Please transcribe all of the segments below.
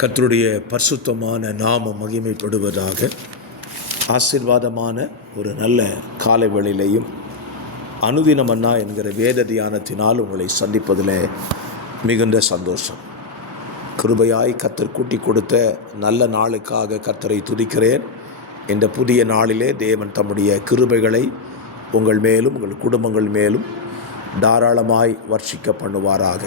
கர்த்தருடைய பரிசுத்தமான நாமம் மகிமைப்படுவதாக. ஆசீர்வாதமான ஒரு நல்ல காலை வேளையிலையும் அனுதினமன்னா என்கிற வேத தியானத்தினால் உங்களை சந்திப்பதில் மிகுந்த சந்தோஷம். கிருபையாய் கர்த்தர் கூட்டி கொடுத்த நல்ல நாளுக்காக கர்த்தரை துதிக்கிறேன். இந்த புதிய நாளிலே தேவன் தம்முடைய கிருபைகளை உங்கள் மேலும் உங்கள் குடும்பங்கள் மேலும் தாராளமாய் வர்ஷிக்க பண்ணுவாராக.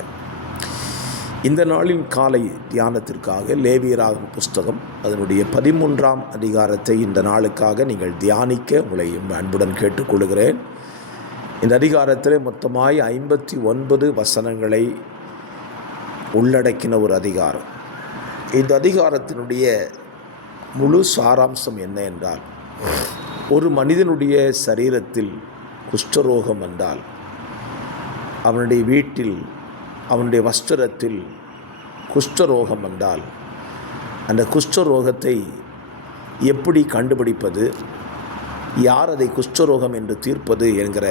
இந்த நாளின் காலை தியானத்திற்காக லேவியராகும் புஸ்தகம் அதனுடைய 13ஆம் அதிகாரத்தை இந்த நாளுக்காக நீங்கள் தியானிக்க உங்களை அன்புடன் கேட்டுக்கொள்கிறேன். இந்த அதிகாரத்தில் மொத்தமாய் 59 வசனங்களை உள்ளடக்கின ஒரு அதிகாரம். இந்த அதிகாரத்தினுடைய முழு சாராம்சம் என்ன என்றால், ஒரு மனிதனுடைய சரீரத்தில் குஷ்டரோகம் வந்தால் அவனுடைய வீட்டில் அவனுடைய வஸ்திரத்தில் குஷ்டரோகம் வந்தால் அந்த குஷ்டரோகத்தை எப்படி கண்டுபிடிப்பது, யார் அதை குஷ்டரோகம் என்று தீர்ப்பது என்கிற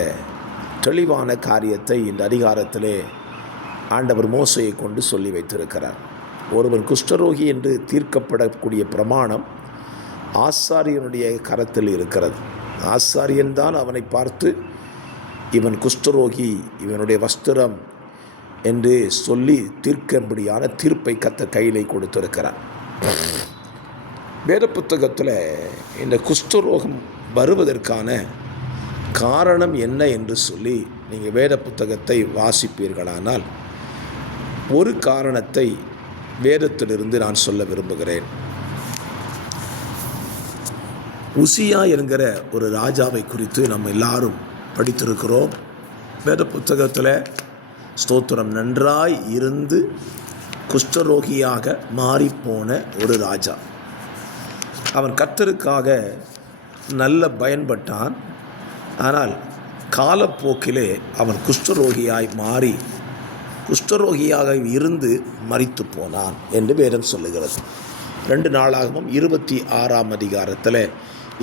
தெளிவான காரியத்தை இந்த அதிகாரத்திலே ஆண்டவர் மோசையை கொண்டு சொல்லி வைத்திருக்கிறார். ஒருவன் குஷ்டரோகி என்று தீர்க்கப்படக்கூடிய பிரமாணம் ஆசாரியனுடைய கரத்தில் இருக்கிறது. ஆசாரியன்தான் அவனை பார்த்து இவன் குஷ்டரோகி, இவனுடைய வஸ்திரம் என்று சொல்லி தீர்க்கும்படியான தீர்ப்பை கர்த்தர் கையிலே கொடுத்திருக்கிறார். வேத புத்தகத்தில் இந்த குஷ்டரோகம் வருவதற்கான காரணம் என்ன என்று சொல்லி நீங்கள் வேத புத்தகத்தை வாசிப்பீர்களானால் ஒரு காரணத்தை வேதத்திலிருந்து நான் சொல்ல விரும்புகிறேன். உசியா என்கிற ஒரு ராஜாவை குறித்து நம்ம எல்லாரும் படித்திருக்கிறோம். வேத புத்தகத்தில் ஸ்தோத்திரம், நன்றாய் இருந்து குஷ்டரோகியாக மாறிப்போன ஒரு ராஜா. அவன் கர்த்தருக்காக நல்ல பயன்பட்டான். ஆனால் காலப்போக்கிலே அவன் குஷ்டரோகியாய் மாறி குஷ்டரோகியாக இருந்து மரித்து போனான் என்று வேதம் சொல்லுகிறது. 2 நாளாகவும் 26ஆம் அதிகாரத்தில்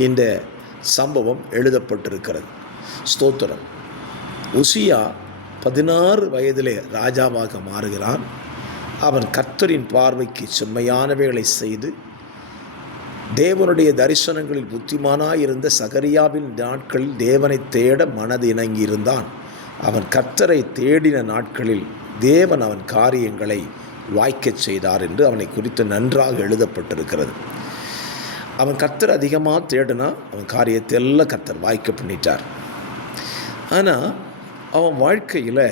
இந்த சம்பவம் எழுதப்பட்டிருக்கிறது. ஸ்தோத்திரம். உசியா 16 வயதிலே ராஜாவாக மாறுகிறான். அவன் கர்த்தரின் பார்வைக்கு செம்மையானவைகளை செய்து தேவனுடைய தரிசனங்களில் புத்திமானாயிருந்த சகரியாவின் நாட்களில் தேவனை தேட மனது இணங்கியிருந்தான். அவன் கர்த்தரை தேடின நாட்களில் தேவன் அவன் காரியங்களை வாய்க்கச் செய்தார் என்று அவனை குறித்து நன்றாக எழுதப்பட்டிருக்கிறது. அவன் கர்த்தர் அதிகமாக தேடினா அவன் காரியத்தை எல்லாம் கர்த்தர் வாய்க்க பண்ணிட்டார். ஆனால் அவன் வாழ்க்கையில்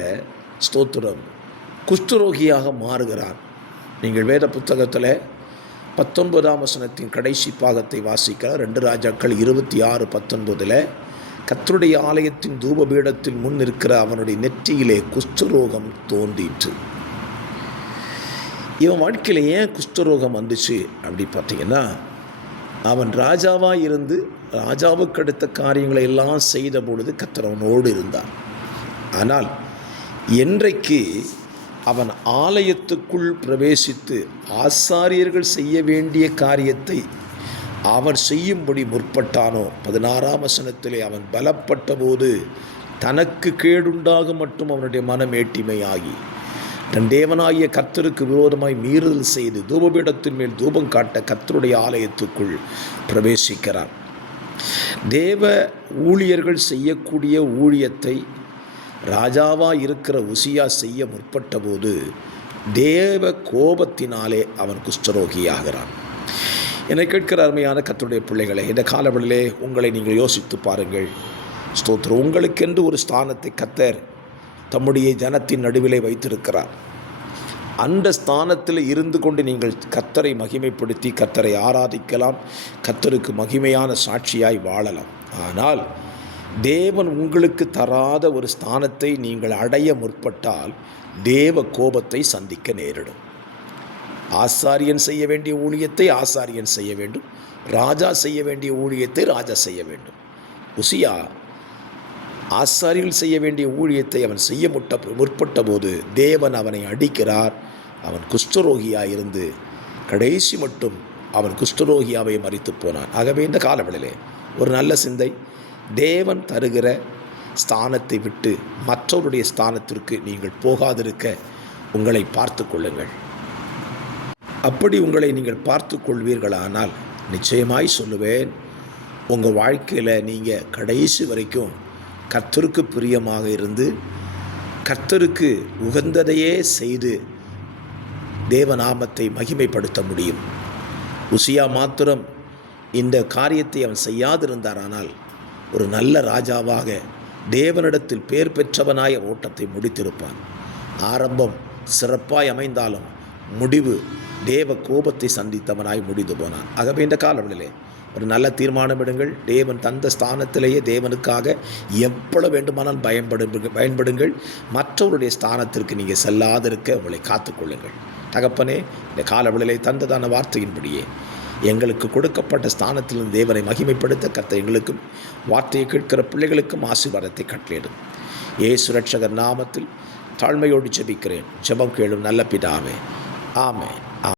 ஸ்தோத்திரம் குஷ்டரோகியாக மாறுகிறான். நீங்கள் வேத புத்தகத்தில் 19ஆம் வசனத்தின் கடைசி பாகத்தை வாசிக்கிறார். 2 ராஜாக்கள் 26:19 கர்த்தருடைய ஆலயத்தின் தூபபீடத்தில் முன் இருக்கிற அவனுடைய நெற்றியிலே குஷ்டரோகம் தோன்றிற்று. இவன் வாழ்க்கையில் ஏன் குஷ்டரோகம் வந்துச்சு அப்படி பார்த்தீங்கன்னா, அவன் ராஜாவாக இருந்து ராஜாவுக்கு அடுத்த காரியங்களை எல்லாம் செய்த பொழுது கர்த்தர் அவனோடு இருந்தான். ஆனால் என்றைக்கு அவன் ஆலயத்துக்குள் பிரவேசித்து ஆசாரியர்கள் செய்ய வேண்டிய காரியத்தை அவன் செய்யும்படி முற்பட்டானோ, 16ஆம் வசனத்திலே அவன் பலப்பட்ட போது தனக்கு கேடுண்டாக மட்டும் அவனுடைய மனம் ஏட்டிமையாகி தன் தேவனாகிய கர்த்தருக்கு விரோதமாய் மீறுதல் செய்து தூபபீடத்தின் மேல் தூபம் காட்ட கர்த்தருடைய ஆலயத்துக்குள் பிரவேசிக்கிறான். தேவ ஊழியர்கள் செய்யக்கூடிய ஊழியத்தை ராஜாவாக இருக்கிற உசியா செய்ய முற்பட்ட போது தேவ கோபத்தினாலே அவன் குஷ்டரோகியாகிறான். என்னை கேட்கிற அருமையான கர்த்தருடைய பிள்ளைகளை, இந்த காலவெளியிலே உங்களை நீங்கள் யோசித்து பாருங்கள். ஸ்தோத்திரம், உங்களுக்கென்று ஒரு ஸ்தானத்தை கர்த்தர் தம்முடைய ஜனத்தின் நடுவிலே வைத்திருக்கிறார். அந்த ஸ்தானத்தில் இருந்து கொண்டு நீங்கள் கர்த்தரை மகிமைப்படுத்தி கர்த்தரை ஆராதிக்கலாம், கர்த்தருக்கு மகிமையான சாட்சியாய் வாழலாம். ஆனால் தேவன் உங்களுக்கு தராத ஒரு ஸ்தானத்தை நீங்கள் அடைய முற்பட்டால் தேவ கோபத்தை சந்திக்க நேரிடும். ஆசாரியன் செய்ய வேண்டிய ஊழியத்தை ஆசாரியன் செய்ய வேண்டும், ராஜா செய்ய வேண்டிய ஊழியத்தை ராஜா செய்ய வேண்டும். உசியா ஆசாரியர்கள் செய்ய வேண்டிய ஊழியத்தை அவன் செய்ய முற்பட்ட போது தேவன் அவனை அடிக்கிறார். அவன் குஷ்டரோகியாயிருந்து கடைசி மட்டும் அவன் குஷ்டரோகியாவை மரித்து போனான். ஆகவே இந்த காலவெளியிலே ஒரு நல்ல சிந்தை, தேவன் தருகிற ஸ்தானத்தை விட்டு மற்றவருடைய ஸ்தானத்திற்கு நீங்கள் போகாதிருக்க உங்களை பார்த்து கொள்ளுங்கள். அப்படி உங்களை நீங்கள் பார்த்து கொள்வீர்களானால் நிச்சயமாய் சொல்லுவேன், உங்கள் வாழ்க்கையில் நீங்கள் கடைசி வரைக்கும் கர்த்தருக்கு பிரியமாக இருந்து கர்த்தருக்கு உகந்ததையே செய்து தேவநாமத்தை மகிமைப்படுத்த முடியும். உசியா மாத்திரம் இந்த காரியத்தை அவன் செய்யாதிருந்தாரானால் ஒரு நல்ல ராஜாவாக தேவனிடத்தில் பேர் பெற்றவனாய ஓட்டத்தை முடித்திருப்பான். ஆரம்பம் சிறப்பாய் அமைந்தாலும் முடிவு தேவ கோபத்தை சந்தித்தவனாய் முடிந்து போனான். ஆகவே இந்த காலவெளியிலே ஒரு நல்ல தீர்மானம் எடுங்கள். தேவன் தந்த ஸ்தானத்திலேயே தேவனுக்காக எவ்வளவு வேண்டுமானால் பயன்படுங்கள். மற்றவருடைய ஸ்தானத்திற்கு நீங்கள் செல்லாதிருக்க உங்களை காத்துக்கொள்ளுங்கள். தகப்பனே, இந்த காலவெளியிலே தந்ததான வார்த்தையின்படியே எங்களுக்கு கொடுக்கப்பட்ட ஸ்தானத்திலிருந்து தேவனை மகிமைப்படுத்த கர்த்தர் எங்களுக்கும் வார்த்தையை கேட்கிற பிள்ளைகளுக்கும் ஆசீர்வாதத்தை கட்டளையிடும். இயேசு ரட்சகர் நாமத்தில் தாழ்மையோடு ஜெபிக்கிறேன். ஜெபம் கேளும் நல்ல பிதாவே. ஆமென்.